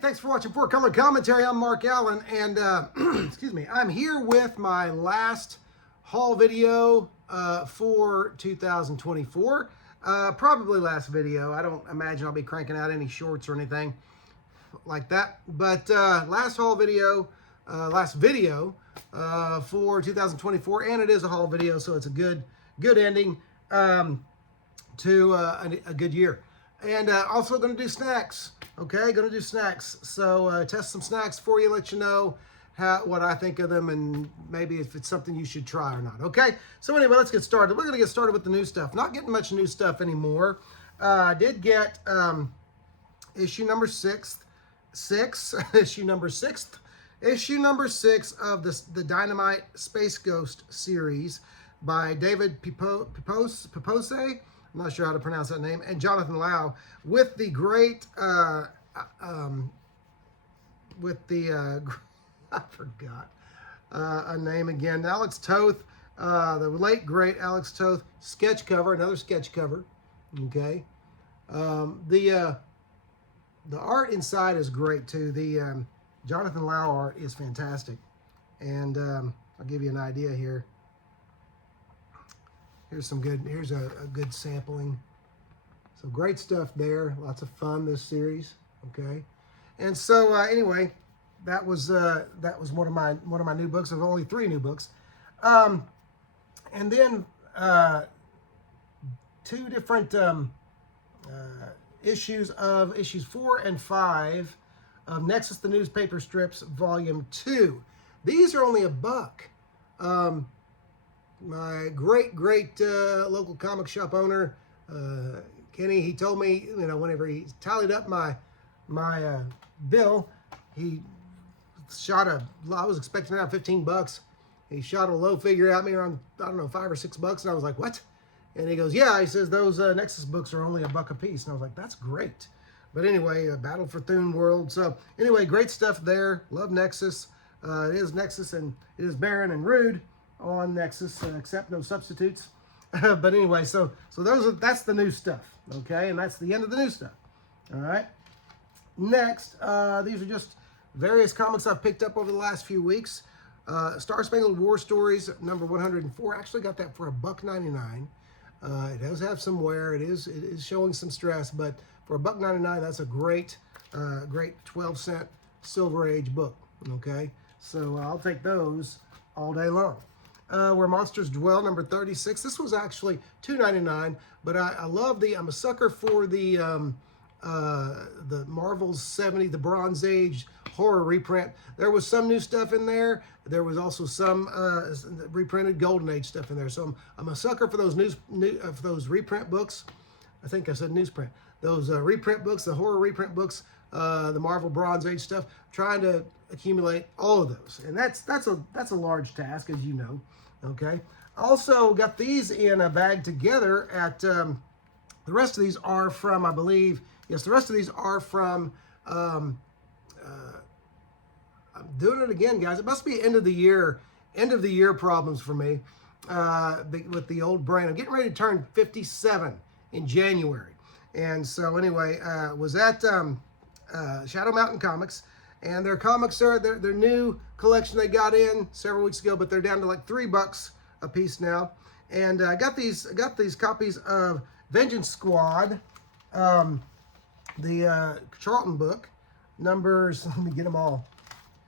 Thanks for watching Four Color Commentary. I'm Mark Allen, and excuse me, I'm here with my last haul video for 2024. Probably last video. I don't imagine I'll be cranking out any shorts or anything like that. But last video for 2024, and it is a haul video, so it's a good ending to a good year. And also going to do snacks. Okay, going to do snacks. So test some snacks for you, let you know what I think of them, and maybe if it's something you should try or not. Okay, so anyway, let's get started. We're going to get started with the new stuff. Not getting much new stuff anymore. I did get issue number six of the Dynamite Space Ghost series by David Pepose. I'm not sure how to pronounce that name, and Jonathan Lau, with the great, I forgot a name again, Alex Toth, the late great Alex Toth sketch cover, another sketch cover. Okay, the art inside is great too. The Jonathan Lau art is fantastic, and I'll give you an idea here. Here's a good sampling. So great stuff there. Lots of fun this series. Okay, and so anyway, that was one of my new books. There's only 3 new books, and then 2 different issues 4 and 5 of Nexus the Newspaper Strips Volume 2. These are only $1. My great local comic shop owner, Kenny, he told me, whenever he tallied up my bill, he shot I was expecting around $15. He shot a low figure at me around, I don't know, $5 or $6, and I was like, what? And he goes, yeah, he says those Nexus books are only $1 a piece, and I was like, that's great. But anyway, Battle for Thune World. So anyway, great stuff there. Love Nexus. It is Nexus, and it is Baron and Rude on Nexus, except no substitutes. But anyway, so that's the new stuff. Okay, and that's the end of the new stuff. All right. Next, these are just various comics I've picked up over the last few weeks. Star Spangled War Stories number 104. I actually got that for $1.99. It does have some wear. It is showing some stress, but for $1.99, that's a great 12-cent Silver Age book. Okay, so I'll take those all day long. Where Monsters Dwell number 36. This was actually $2.99, but I love I'm a sucker for the Marvel's 70, the Bronze Age horror reprint. There was some new stuff in there. There was also some reprinted Golden Age stuff in there. So I'm a sucker for those for those reprint books. I think I said newsprint. Those reprint books, the horror reprint books, the Marvel Bronze Age stuff. Trying to accumulate all of those, and that's a large task, as you know. Okay. Also got these in a bag together. At the rest of these are from, I believe. Yes, the rest of these are from. I'm doing it again, guys. It must be end of the year problems for me with the old brain. I'm getting ready to turn 57 in January, and so anyway, was at Shadow Mountain Comics. And their comics are their new collection they got in several weeks ago, but they're down to like $3 a piece now. And I got these copies of Vengeance Squad, the Charlton book numbers. Let me get them all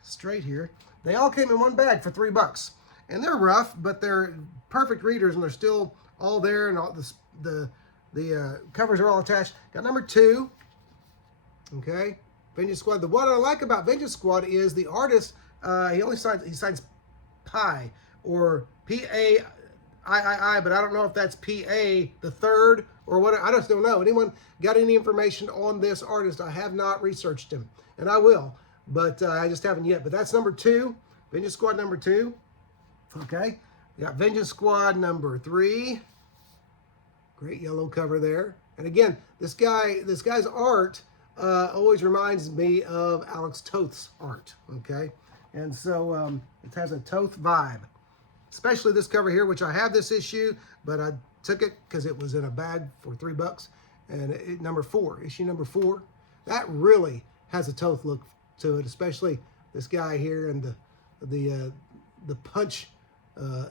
straight here. They all came in one bag for $3, and they're rough, but they're perfect readers, and they're still all there, and all the covers are all attached. Got number 2. Okay. Vengeance Squad. What I like about Vengeance Squad is the artist. He signs Pi or P-A-I-I-I, but I don't know if that's P-A the third or what. I just don't know. Anyone got any information on this artist? I have not researched him, and I will, but I just haven't yet. But that's number 2, Vengeance Squad number 2. Okay, we got Vengeance Squad number 3. Great yellow cover there, and again, this guy's art. Always reminds me of Alex Toth's art, okay? And so it has a Toth vibe, especially this cover here, which I have this issue, but I took it because it was in a bag for $3. And number 4, issue number 4, that really has a Toth look to it, especially this guy here and the punch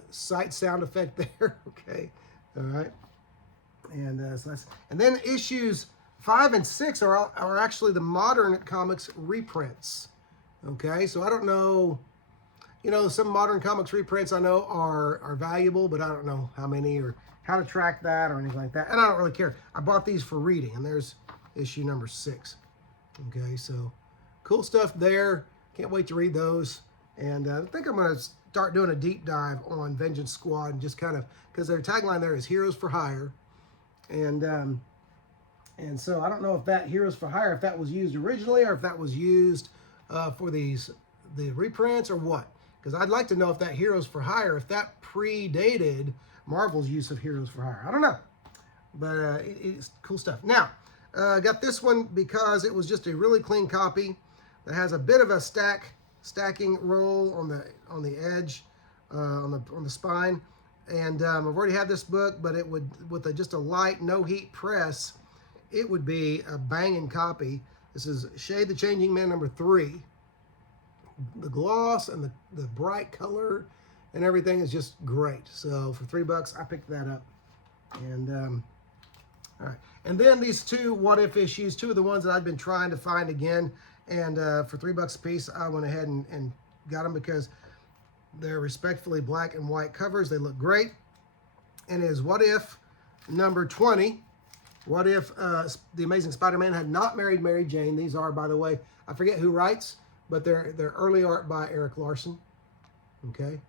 sight sound effect there. Okay, all right, and so that's, and then issues 5 and 6 are actually the Modern Comics reprints. Okay, so I don't know, you know, some Modern Comics reprints I know are valuable, but I don't know how many or how to track that or anything like that, and I don't really care. I bought these for reading, and there's issue number 6. Okay, so cool stuff there. Can't wait to read those. And I think I'm going to start doing a deep dive on Vengeance Squad, and just kind of, because their tagline there is Heroes for Hire. And so I don't know if that Heroes for Hire, if that was used originally or if that was used for the reprints or what. Because I'd like to know if that Heroes for Hire, if that predated Marvel's use of Heroes for Hire. I don't know. But it's cool stuff. Now, got this one because it was just a really clean copy that has a bit of a stacking roll on the edge, on the spine, and I've already had this book, but it would, with just a light no heat press, it would be a banging copy. This is Shade the Changing Man number 3. The gloss and the bright color and everything is just great. So for $3, I picked that up, and all right. And then these 2 What If issues, 2 of the ones that I've been trying to find again. And for $3 a piece, I went ahead and got them because they're respectfully black and white covers. They look great. And it is What If number 20. What if the Amazing Spider-Man had not married Mary Jane? These are, by the way, I forget who writes, but they're early art by Eric Larson. Okay.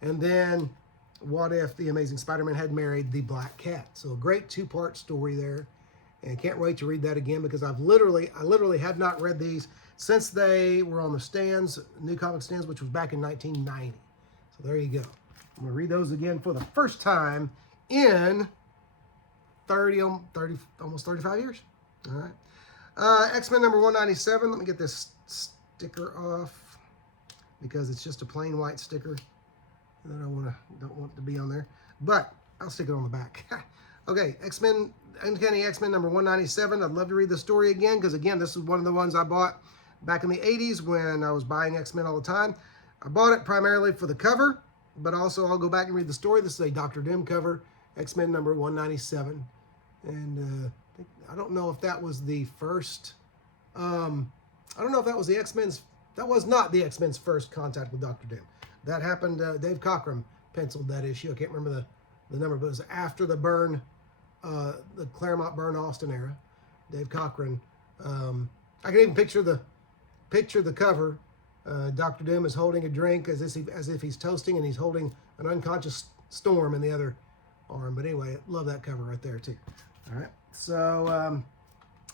And then What If the Amazing Spider-Man had married the Black Cat? So a great 2-part story there, and can't wait to read that again because I literally have not read these since they were on the stands, New Comic stands, which was back in 1990. So there you go. I'm gonna read those again for the first time in 30, almost 35 years. All right. X-Men number 197. Let me get this sticker off because it's just a plain white sticker. I don't want it to be on there, but I'll stick it on the back. Okay, X-Men, Uncanny X-Men number 197. I'd love to read the story again because, again, this is one of the ones I bought back in the 80s when I was buying X-Men all the time. I bought it primarily for the cover, but also I'll go back and read the story. This is a Doctor Doom cover, X-Men number 197. And I don't know if that was the first, I don't know if that was the X-Men's, that was not the X-Men's first contact with Doctor Doom. That happened, Dave Cockrum penciled that issue. I can't remember the number, but it was after the the Claremont Byrne Austin era. Dave Cockrum. I can even picture the cover. Doctor Doom is holding a drink as if he's toasting, and he's holding an unconscious Storm in the other arm. But anyway, love that cover right there too. All right, so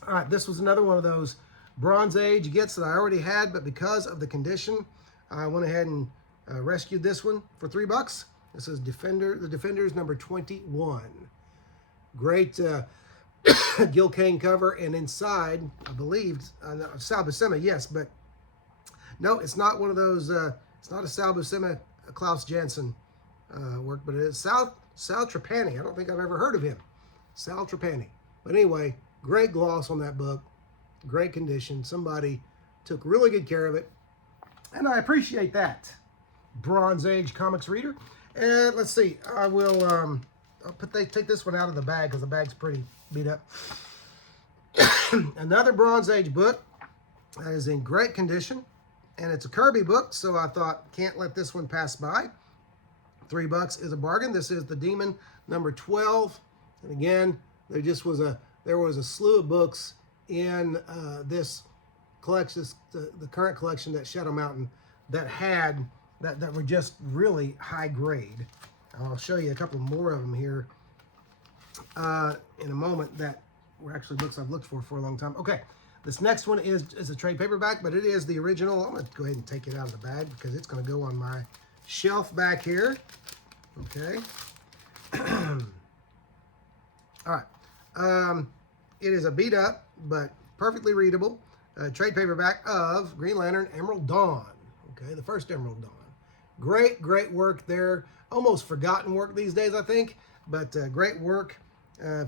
all right, this was another one of those Bronze Age gets that I already had, but because of the condition, I went ahead and rescued this one for $3. This is the Defenders number 21. Great Gil Kane cover, and inside, I believe, Sal Buscema, yes, but no, it's not one of those, it's not a Sal Buscema, Klaus Janson work, but it is Sal Trapani. I don't think I've ever heard of him. Sal Trapani. But anyway, great gloss on that book, great condition. Somebody took really good care of it, and I appreciate that. Bronze Age comics reader. And let's see, I will take this one out of the bag because the bag's pretty beat up. Another Bronze Age book that is in great condition, and it's a Kirby book, so I thought, can't let this one pass by. $3 is a bargain. This is The Demon number 12, and again, there was a slew of books in this collection, the current collection that Shadow Mountain that were just really high grade. I'll show you a couple more of them here in a moment that were actually books I've looked for a long time. Okay, this next one is a trade paperback, but it is the original. I'm going to go ahead and take it out of the bag because it's going to go on my shelf back here. Okay. All right. It is a beat up but perfectly readable trade paperback of Green Lantern Emerald Dawn. Okay, the first Emerald Dawn. Great work there. Almost forgotten work these days, I think, but great work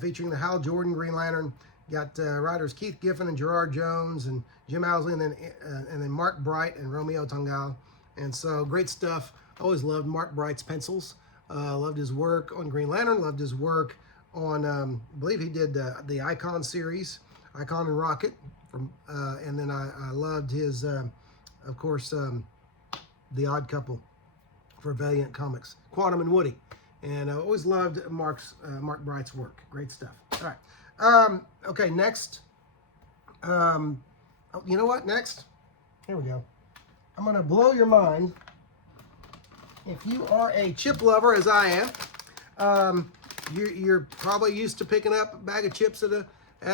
featuring the Hal Jordan Green Lantern Got writers Keith Giffen and Gerard Jones and Jim Owsley, and then Mark Bright and Romeo Tangal. And so great stuff. Always loved Mark Bright's pencils. Loved his work on Green Lantern. Loved his work on, I believe he did the Icon series, Icon and Rocket. And then I loved his, of course, The Odd Couple for Valiant Comics, Quantum and Woody. And I always loved Mark Bright's work. Great stuff. All right. Okay, next. Oh, you know what? Next. Here we go. I'm going to blow your mind. If you are a chip lover, as I am, you're probably used to picking up a bag of chips at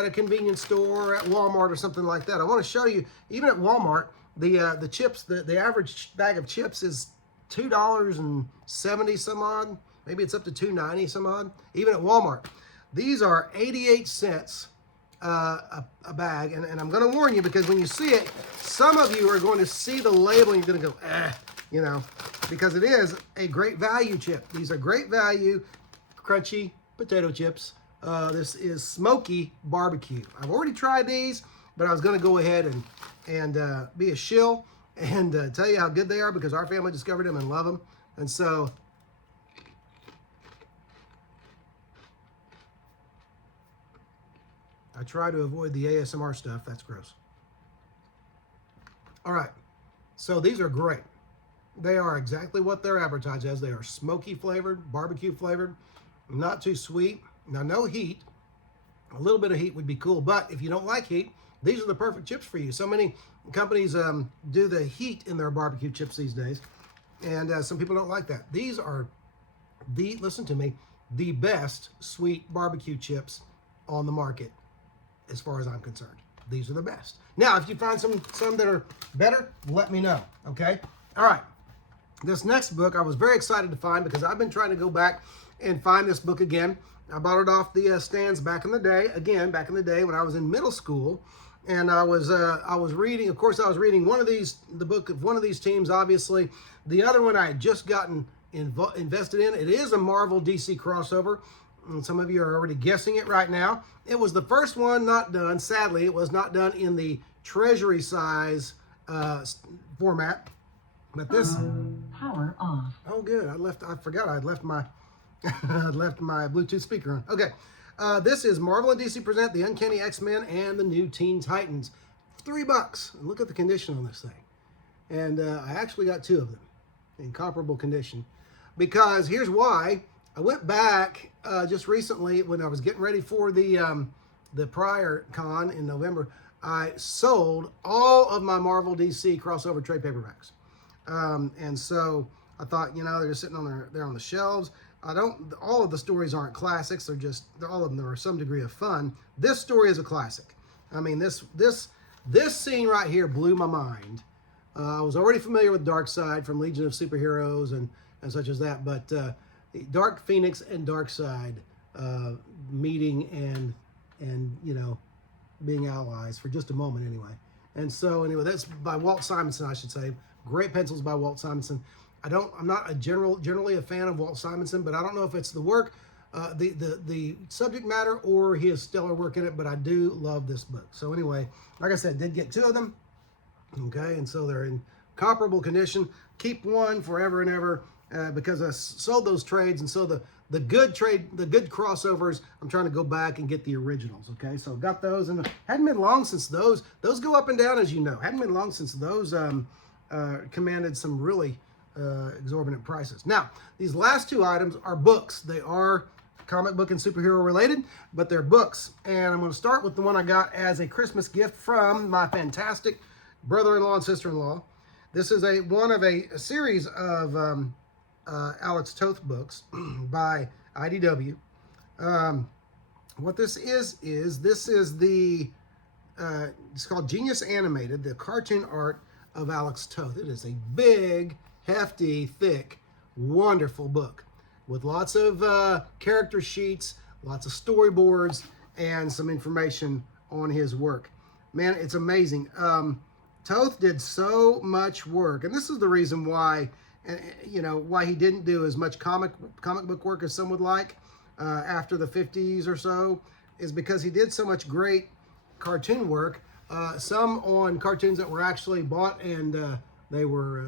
a convenience store or at Walmart or something like that. I want to show you, even at Walmart, the chips, the average bag of chips is $2.70 some odd. Maybe it's up to $2.90 some odd, even at Walmart. These are 88 cents a bag, and I'm going to warn you, because when you see it, some of you are going to see the label and you're going to go, you know, because it is a great value chip. These are great value, crunchy potato chips. This is smoky barbecue. I've already tried these, but I was going to go ahead and be a shill and tell you how good they are, because our family discovered them and love them. And so I try to avoid the ASMR stuff. That's gross. All right. So these are great. They are exactly what they're advertised as. They are smoky flavored, barbecue flavored, not too sweet. Now, no heat. A little bit of heat would be cool, but if you don't like heat, these are the perfect chips for you. So many companies do the heat in their barbecue chips these days, and some people don't like that. These are listen to me, the best sweet barbecue chips on the market, as far as I'm concerned. These are the best. Now, if you find some that are better, let me know, okay? All right. This next book I was very excited to find, because I've been trying to go back and find this book again. I bought it off the stands back in the day when I was in middle school, and I was reading. Of course, I was reading the book of one of these teams. Obviously, the other one I had just gotten invested in. It is a Marvel DC crossover, and some of you are already guessing it right now. It was the first one not done. Sadly, it was not done in the Treasury size format. But this power off. Oh, good. I forgot I had left my I left my Bluetooth speaker on. Okay. This is Marvel and DC present the Uncanny X-Men and the New Teen Titans. $3. And look at the condition on this thing. And I actually got 2 of them in comparable condition, because here's why. I went back just recently when I was getting ready for the prior con in November. I sold all of my Marvel DC crossover trade paperbacks. And so I thought, you know, they're just sitting on there on the shelves. All of the stories aren't classics. All of them are some degree of fun. This story is a classic. I mean, this scene right here blew my mind. I was already familiar with Darkseid from Legion of Superheroes and such as that, but Dark Phoenix and Darkseid meeting and you know, being allies for just a moment anyway. And so anyway, that's by Walt Simonson, I should say. Great pencils by Walt Simonson. I'm not generally a fan of Walt Simonson, but I don't know if it's the work, the subject matter, or his stellar work in it, but I do love this book. So anyway, like I said, did get 2 of them. Okay, and so they're in comparable condition. Keep one forever and ever, because I sold those trades, and so the good crossovers, I'm trying to go back and get the originals. Okay, so got those, and hadn't been long since those go up and down, as you know. Hadn't been long since those commanded some really exorbitant prices. Now, these last 2 items are books. They are comic book and superhero related, but they're books. And I'm going to start with the one I got as a Christmas gift from my fantastic brother-in-law and sister-in-law. This is one of a series of Alex Toth books by IDW. What this is the it's called Genius Animated, the cartoon art of Alex Toth. It is a big, hefty, thick, wonderful book with lots of character sheets, lots of storyboards, and some information on his work. Man, it's amazing. Toth did so much work, and this is the reason why, you know, why he didn't do as much comic book work as some would like after the 50s or so, is because he did so much great cartoon work. Some on cartoons that were actually bought and they were,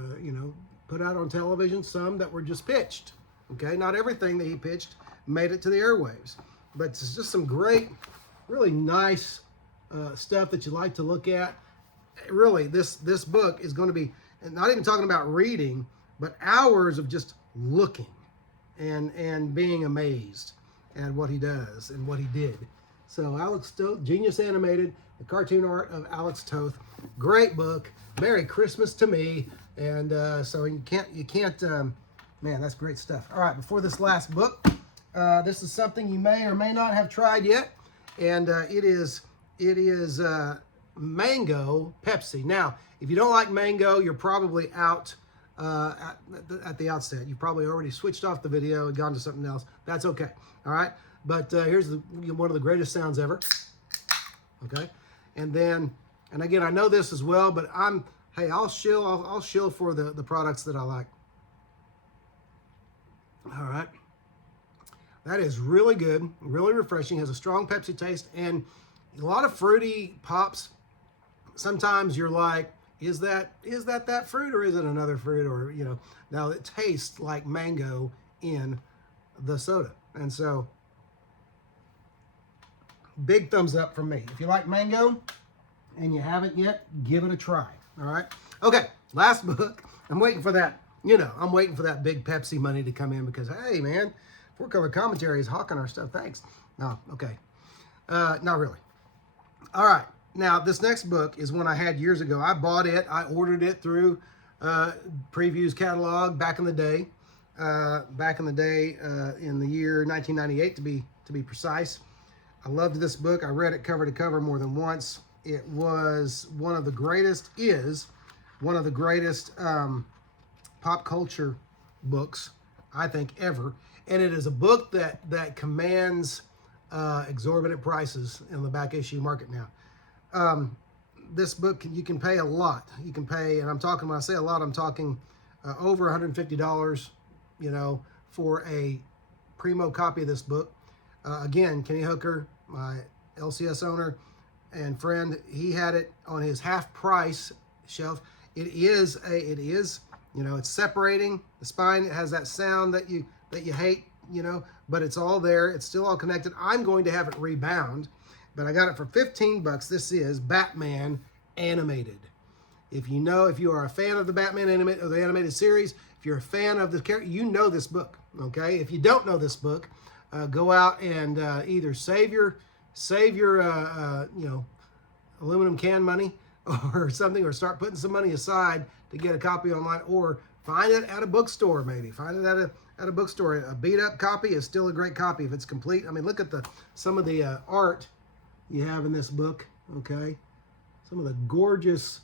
put out on television. Some that were just pitched. Okay, not everything that he pitched made it to the airwaves, but it's just some great, really nice stuff that you like to look at. Really, this book is going to be, not even talking about reading, but hours of just looking and being amazed at what he does and what he did. So Alex Toth, Genius Animated, the cartoon art of Alex Toth, great book. Merry Christmas to me. And so you can't, man, that's great stuff. All right, before this last book, this is something you may or may not have tried yet, and it is mango Pepsi. Now, if you don't like mango, you're probably out at the outset. You've probably already switched off the video and gone to something else. That's okay. All right, but here's one of the greatest sounds ever. Okay, and again, I know this as well, but I'll shill for the products that I like. All right, that is really good, really refreshing. Has a strong Pepsi taste and a lot of fruity pops. Sometimes you're like, is that fruit or is it another fruit? Or now it tastes like mango in the soda, and so big thumbs up from me. If you like mango and you haven't yet, give it a try. All right. Okay. Last book. I'm waiting for that. I'm waiting for that big Pepsi money to come in because, hey, man, Four Color Commentary is hawking our stuff. Thanks. No. Okay. Not really. All right. Now, this next book is one I had years ago. I bought it. I ordered it through Previews catalog back in the day. In the year 1998 to be precise. I loved this book. I read it cover to cover more than once. It was one of the greatest pop culture books, I think, ever. And it is a book that commands exorbitant prices in the back issue market now. This book, you can pay a lot. You can pay, and when I say a lot, I'm talking over $150, for a primo copy of this book. Again, Kenny Hooker, my LCS owner and friend, he had it on his half price shelf. It is, it's separating the spine. It has that sound that you hate, but it's all there. It's still all connected. I'm going to have it rebound, but I got it for 15 bucks. This is Batman Animated. If you are a fan of the Batman animated series, if you're a fan of the character, this book, okay? If you don't know this book, go out and either save your aluminum can money or something, or start putting some money aside to get a copy online, or find it at a bookstore. Maybe find it at a bookstore. A beat up copy is still a great copy if it's complete. I mean, look at some of the art you have in this book. Okay, some of the gorgeous,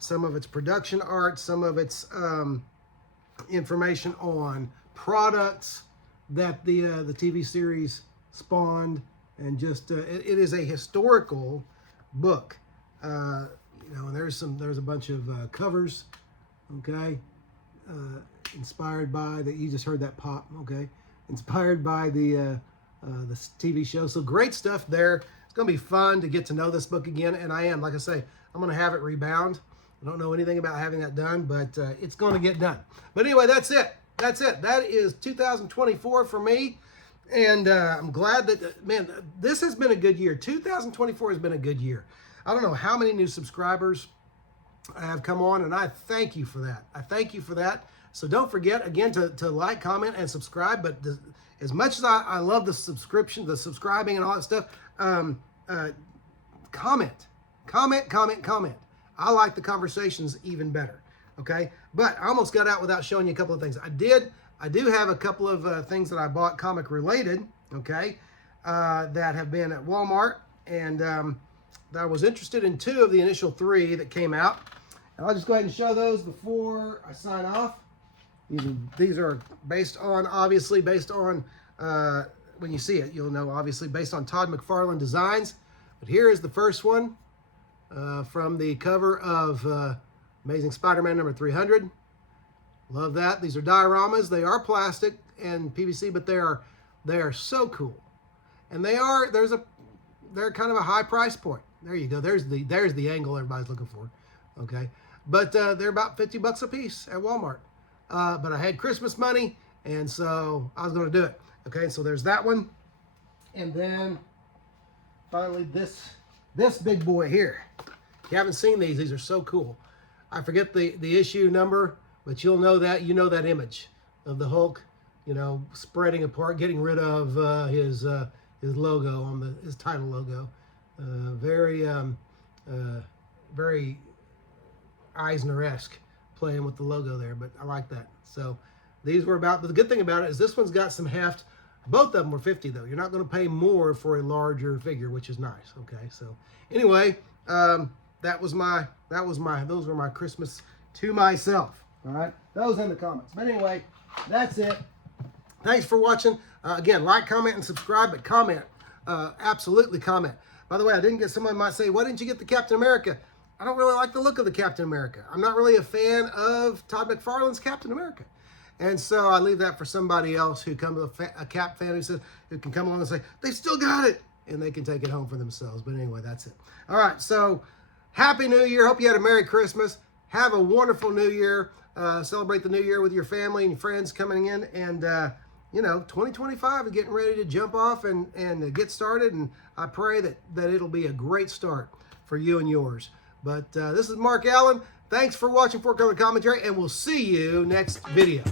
some of its production art, some of its information on products that the TV series spawned, and just it is a historical book. And there's a bunch of covers, okay, inspired by that. You just heard that pop, okay, inspired by the TV show. So great stuff there. It's gonna be fun to get to know this book again, and like I say, I'm gonna have it rebound. I don't know anything about having that done, but it's gonna get done. But anyway, that's it. That is 2024 for me. And I'm glad that, man, this has been a good year. 2024 has been a good year. I don't know how many new subscribers have come on, and I thank you for that. So don't forget, again, to like, comment, and subscribe. But as much as I love the subscribing and all that stuff, comment. I like the conversations even better, okay? But I almost got out without showing you a couple of things. I do have a couple of things that I bought comic related, okay, that have been at Walmart, and that I was interested in 2 of the initial 3 that came out. And I'll just go ahead and show those before I sign off. These are obviously based on, when you see it, you'll know, obviously based on Todd McFarlane designs. But here is the first one from the cover of Amazing Spider-Man number 300. Love that. These are dioramas. They are plastic and PVC, but they are so cool. And there's a they're kind of a high price point. There you go. There's the angle everybody's looking for. Okay, but they're about 50 bucks a piece at Walmart. But I had Christmas money, and so I was going to do it. Okay, so there's that one, and then finally this big boy here. If you haven't seen these are so cool. I forget the issue number, but you'll know that. You know that image of the Hulk, you know, spreading apart, getting rid of his logo on his title logo. Very Eisner-esque, playing with the logo there, but I like that. So these were about, the good thing about it is this one's got some heft. Both of them were 50 though. You're not going to pay more for a larger figure, which is nice. Okay, so anyway, those were my Christmas to myself. All right, those in the comments. But anyway, that's it. Thanks for watching. Again, like, comment, and subscribe, but comment. Absolutely comment. By the way, I didn't get, someone might say, why didn't you get the Captain America? I don't really like the look of the Captain America. I'm not really a fan of Todd McFarlane's Captain America. And so I leave that for somebody else who comes, a Cap fan who can come along and say, they still got it. And they can take it home for themselves. But anyway, that's it. All right, so Happy New Year. Hope you had a Merry Christmas. Have a wonderful New Year. Celebrate the New Year with your family and your friends coming in. And, you know, 2025 is getting ready to jump off and get started. And I pray that it'll be a great start for you and yours. But this is Mark Allen. Thanks for watching Four Color Commentary, and we'll see you next video.